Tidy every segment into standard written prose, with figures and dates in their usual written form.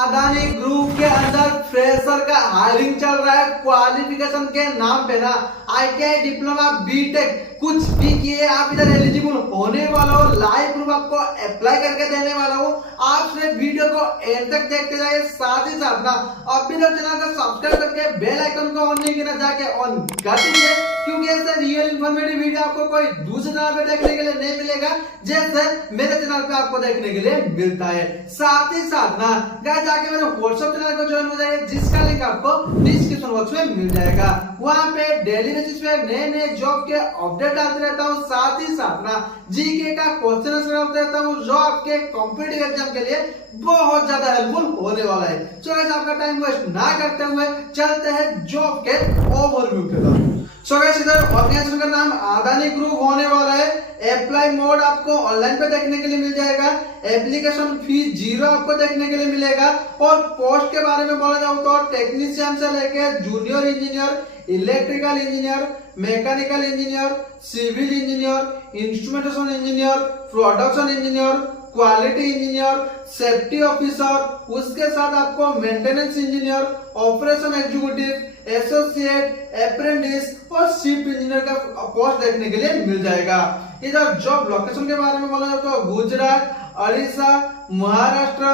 Adani group के अंदर fresher का हायरिंग चल रहा है। क्वालिफिकेशन के नाम पे ना ITI डिप्लोमा बीटेक कुछ भी किए आप इधर एलिजिबल होने वाला हो। लाइव प्रूफ आपको अप्लाई करके देने वाला हो। आप सिर्फ वीडियो को एंड तक देखते जाइए। साथ ही साथ ना अभी तक चैनल को सब्सक्राइब करके बेल आइकन को ऑन नहीं किया जाके ऑन कर दीजिए, क्योंकि ऐसे रियल इंफॉर्मेटिव वीडियो आपको कोई दूसरे चैनल पे देखने के लिए नहीं मिलेगा जैसे मेरे चैनल पे आपको देखने के लिए मिलता है। साथ ही साथ ना गाइस जाके मेरे व्हाट्सएप चैनल को ज्वाइन हो जाइए, जिसका लिंक आपको डिस्क्रिप्शन बॉक्स में मिल जाएगा। वहां पे डेली बेसिस पे नए नए जॉब के अपडेट आते रहता हूँ। साथ ही साथ ना जीके का क्वेश्चन आंसर करते रहता हूँ, जो आपके कॉम्पिटिटिव एग्जाम के लिए बहुत ज्यादा हेल्पफुल होने वाला है। सो गाइस आपका टाइम वेस्ट ना करते हुए चलते हैं जॉब के ओवरव्यू के तरफ। सो गाइस इधर ऑर्गेनाइजेशन का नाम अदानी ग्रुप होने वाला है। अप्लाई मोड आपको ऑनलाइन पे देखने के लिए मिल जाएगा। एप्लीकेशन फीस 0 आपको देखने के लिए मिलेगा। और पोस्ट के बारे में बोला जाए तो टेक्नीशियन से लेके junior engineer, electrical engineer, mechanical engineer, civil engineer, instrumentation engineer, production engineer, quality engineer, safety officer, उसके साथ आपको maintenance engineer, operation executive, associate, apprentice और शिप इंजीनियर का पोस्ट देखने के लिए मिल जाएगा। इधर जॉब लोकेशन के बारे में बोला जाए तो गुजरात, उड़ीसा, महाराष्ट्र,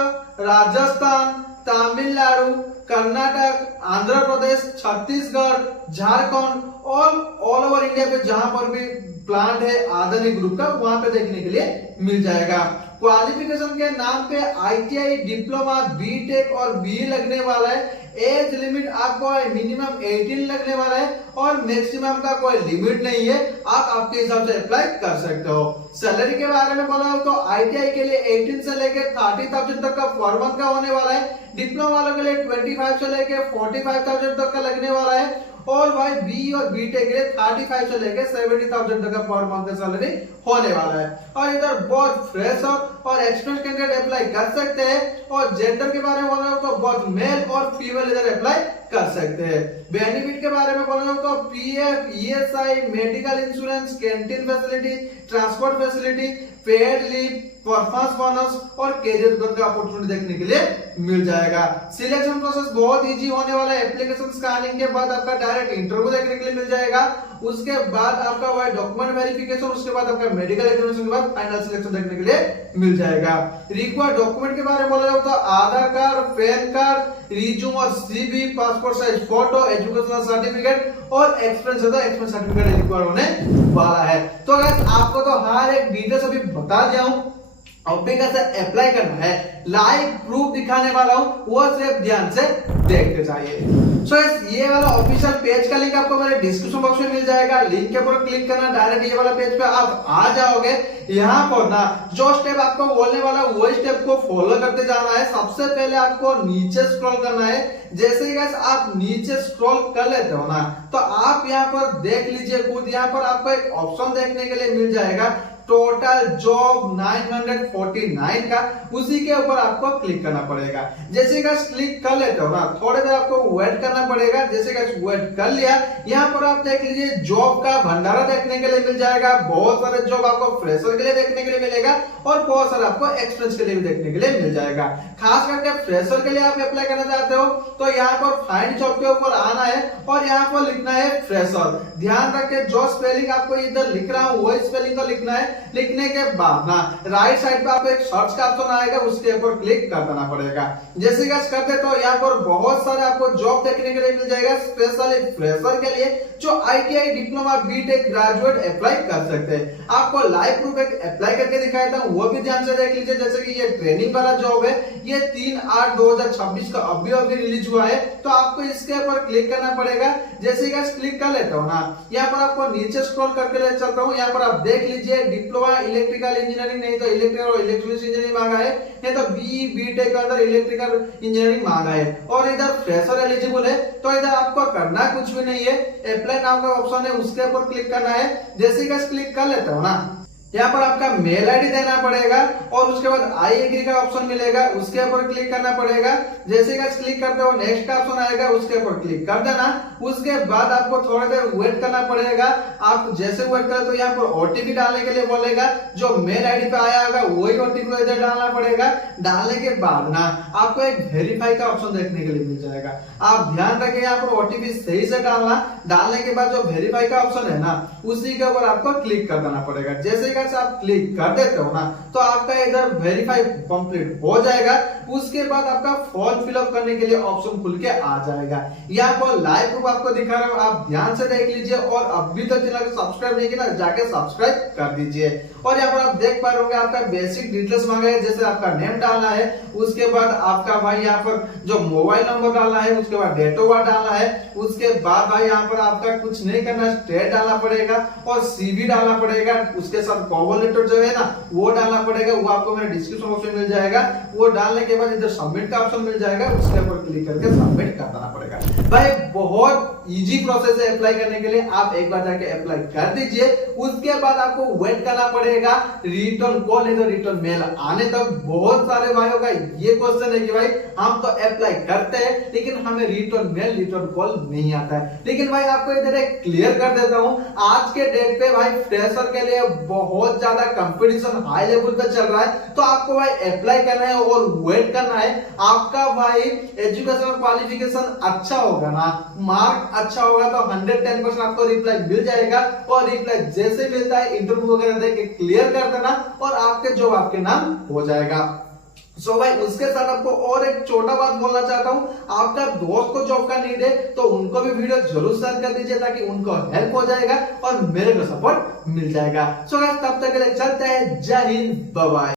राजस्थान, तमिलनाडु, कर्नाटक, आंध्र प्रदेश, छत्तीसगढ़, झारखंड और ऑल ओवर इंडिया पे जहां पर भी प्लांट है अदानी ग्रुप का, वहां पे देखने के लिए मिल जाएगा। क्वालिफिकेशन के नाम पे ITI डिप्लोमा, बीटेक और BE लगने वाला है। एज लिमिट आपको मिनिमम 18 लगने वाला है और मैक्सिमम का कोई लिमिट नहीं है, आप आपके हिसाब से अप्लाई कर सकते हो। सैलरी के बारे में बोला तो ITI के लिए 18 से लेकर 30,000 तक का पर मंथ का होने वाला है। डिप्लोमा वालों के लिए 25 से लेकर 45,000 तक का लगने वाला है। और भाई BE और बीटेक के लिए 35 से लेकर 70,000 तक का पर मंथ का सैलरी होने वाला है। और इधर बहुत फ्रेशर और एक्सपीरियंस कैंडिडेट अप्लाई कर सकते हैं। और जेंडर के बारे में बोला तो बहुत मेल और फीमेल इधर अप्लाई कर सकते हैं। बेनिफिट के बारे में बोला तो PF, ESI, medical insurance, canteen facility, transport facility, paid leave, performance bonus और कैरियर ग्रोथ का अपॉर्चुनिटी देखने के लिए मिल जाएगा। सिलेक्शन प्रोसेस बहुत इजी होने वाला है। एप्लीकेशन स्कैनिंग के बाद आपका डायरेक्ट इंटरव्यू देखने के लिए मिल जाएगा। उसके बाद आपका वह डॉक्यूमेंट वेरिफिकेशन, उसके बाद आपका मेडिकल एग्जामिनेशन के बाद फाइनल सिलेक्शन देखने के लिए मिल जाएगा। रिक्वायर्ड डॉक्यूमेंट के बारे में बोला जाए तो आधार कार्ड, पैन कार्ड, रिज्यूम और CV, passport size photo, educational certificate और एक्सपीरियंस सर्टिफिकेट रिक्वायर्ड होने वाला है। तो गाइस आपको तो हर एक डिटेल्स अभी बता दिया हूं। अब भी कैसे अप्लाई करना है, लाइव प्रूफ दिखाने वाला हूं, वो सिर्फ ध्यान से देखते जाइए। सो ये वाला ऑफिशियल पेज का लिंक आपको मेरे डिस्क्रिप्शन बॉक्स में मिल जाएगा। लिंक के ऊपर क्लिक करना, डायरेक्ट ये वाला पेज पे आप आ जाओगे। यहाँ पर ना जो स्टेप आपको बोलने वाला वही स्टेप को फॉलो करते जाना है। सबसे पहले आपको नीचे स्क्रॉल करना है। जैसे ही गाइस आप नीचे स्क्रॉल कर लेते हो ना, तो आप यहाँ पर देख लीजिए खुद, यहाँ पर आपको एक ऑप्शन देखने के लिए मिल जाएगा टोटल जॉब 949 का, उसी के ऊपर आपको क्लिक करना पड़ेगा। जैसे गाइस क्लिक कर लेते हो ना, थोड़ी देर आपको वेट करना पड़ेगा। जैसे गाइस वेट कर लिया, यहाँ पर आप देख लीजिए जॉब का भंडारा देखने के लिए मिल जाएगा। बहुत सारे जॉब आपको फ्रेशर के लिए देखने के लिए मिलेगा और बहुत सारे आपको एक्सपीरियंस के लिए भी देखने के लिए मिल जाएगा। खास करके फ्रेशर के लिए आप अप्लाई करना चाहते हो तो यहाँ पर फाइंड जॉब के ऊपर आना है और यहाँ पर लिखना है फ्रेशर। ध्यान रखें जो स्पेलिंग आपको इधर लिख रहा हूँ वही स्पेलिंग को लिखना है। लिखने के बाद ना राइट साइड पे आपको एक सर्च का ऑप्शन आएगा, उसके ऊपर क्लिक कर देना पड़ेगा। जैसे गाइस कर दे तो यहाँ पर बहुत सारे आपको जॉब देखने के लिए मिल जाएगा, स्पेशली फ्रेशर के लिए जो ITI diploma, B Tech graduate apply कर सकते हैं। आपको लाइव प्रूफ एक अप्लाई करके दिखाया था, वो भी ध्यान से देख लीजिए। जैसे कि ये ट्रेनिंग वाला जॉब है, ये 3/8/2026 का अभी रिलीज हुआ है, तो आपको इसके ऊपर क्लिक करना पड़ेगा। जैसे गाइस क्लिक कर लेते हो ना, यहाँ पर आपको नीचे स्क्रॉल करके ले चलता हूँ। यहाँ पर आप देख लीजिए डिप्लोमा इलेक्ट्रिकल इंजीनियरिंग, नहीं तो इलेक्ट्रिकल और इलेक्ट्रॉनिक्स इंजीनियरिंग मांगा है, नहीं तो BE बीटेक के अंदर इलेक्ट्रिकल इंजीनियरिंग मांगा है और इधर फ्रेशर एलिजिबल है। तो इधर आपको करना कुछ भी नहीं है, अप्लाई नाउ का ऑप्शन है, उसके ऊपर क्लिक करना है। जैसे कि क्लिक कर लेते हो ना, यहाँ पर आपका मेल आईडी देना पड़ेगा और उसके बाद आई एग्री का ऑप्शन मिलेगा, उसके ऊपर क्लिक करना पड़ेगा। जैसे ही क्लिक करते हो नेक्स्ट का ऑप्शन आएगा, उसके ऊपर क्लिक कर देना। उसके बाद आपको थोड़ी देर वेट करना पड़ेगा। आप जैसे वेट करें तो यहाँ पर ओटीपी डालने के लिए बोलेगा, जो मेल आईडी पे आया होगा वही ओटीपी को इधर डालना पड़ेगा। डालने के बाद ना आपको एक वेरीफाई का ऑप्शन देखने के लिए मिल जाएगा। आप ध्यान रखें यहाँ पर ओटीपी सही से डालना। डालने के बाद जो वेरीफाई का ऑप्शन है ना उसी के ऊपर आपको क्लिक कर देना पड़ेगा। जैसे ही आप क्लिक कर देते हो ना तो आपका इधर वेरीफाई कंप्लीट हो जाएगा। उसके बाद आपका फॉर्म फिलअप करने के लिए ऑप्शन खुल के आ जाएगा। यहाँ पर लाइव प्रूफ आपको दिखा रहा हूँ, आप ध्यान से देख लीजिए। और अभी तक चैनल को सब्सक्राइब नहीं किया जाके सब्सक्राइब कर दीजिए। और यहाँ पर आप देख पा रहे होंगे आपका बेसिक डिटेल्स मांगा है, जैसे आपका नेम डालना है, उसके बाद आपका भाई यहाँ पर जो मोबाइल नंबर डालना है, उसके बाद डेट ऑफ बर्थ डालना है, उसके बाद भाई यहाँ पर आपका कुछ नहीं करना, स्टेट डालना पड़ेगा और सीवी डालना पड़ेगा। उसके साथ कवर लेटर जो है ना वो डालना पड़ेगा, वो आपको मेरे डिस्क्रिप्शन बॉक्स में मिल जाएगा। वो डालने के बाद इधर सबमिट का ऑप्शन मिल जाएगा, उसके ऊपर क्लिक करके सबमिट कर देना पड़ेगा। भाई बहुत इजी प्रोसेस है अप्लाई करने के लिए, आप एक बार जाके अप्लाई कर दीजिए। उसके बाद आपको वेट करना पड़ेगा रिटर्न कॉल नहीं तो रिटर्न मेल आने तक। बहुत सारे भाइयों का ये क्वेश्चन है कि भाई हम तो अप्लाई करते हैं लेकिन हमें रिटर्न मेल रिटर्न कॉल नहीं आता है। लेकिन भाई आपको इधर एक क्लियर कर देता हूं, आज के डेट पे भाई फ्रेशर के लिए बहुत ज्यादा कंपटीशन हाई लेवल पे चल रहा है। तो आपको भाई अप्लाई करना है और वेट करना है। आपका भाई एजुकेशनल क्वालिफिकेशन अच्छा होगा ना, मार्क अच्छा होगा तो 110% आपको रिप्लाई मिल जाएगा। और रिप्लाई जैसे मिलता है इंटरव्यू वगैरह देके क्लियर कर देना और आपके जॉब आपके नाम हो जाएगा। सो भाई उसके साथ आपको और एक छोटा बात बोलना चाहता हूं, आपका दोस्त को जॉब का नीड है तो उनको भी वीडियो जरूर शेयर कर दीजिए ताकि उनको हेल्प हो जाएगा और मेरे को सपोर्ट मिल जाएगा। सो गाइस तब तक के लिए चलते हैं, जय हिंद, बाय बाय।